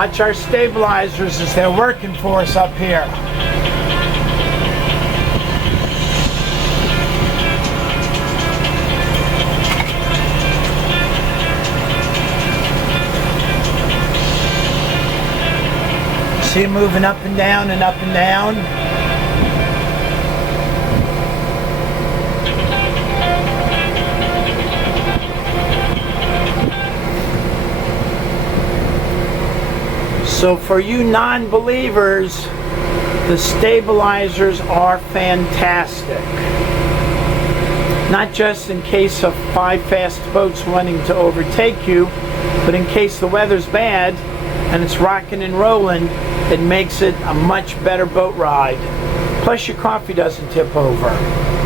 Watch our stabilizers as they're working for us up here. See it moving up and down and up and down. So for you non-believers, the stabilizers are fantastic. Not just in case of 5 fast boats wanting to overtake you, but in case the weather's bad and it's rocking and rolling, it makes it a much better boat ride. Plus your coffee doesn't tip over.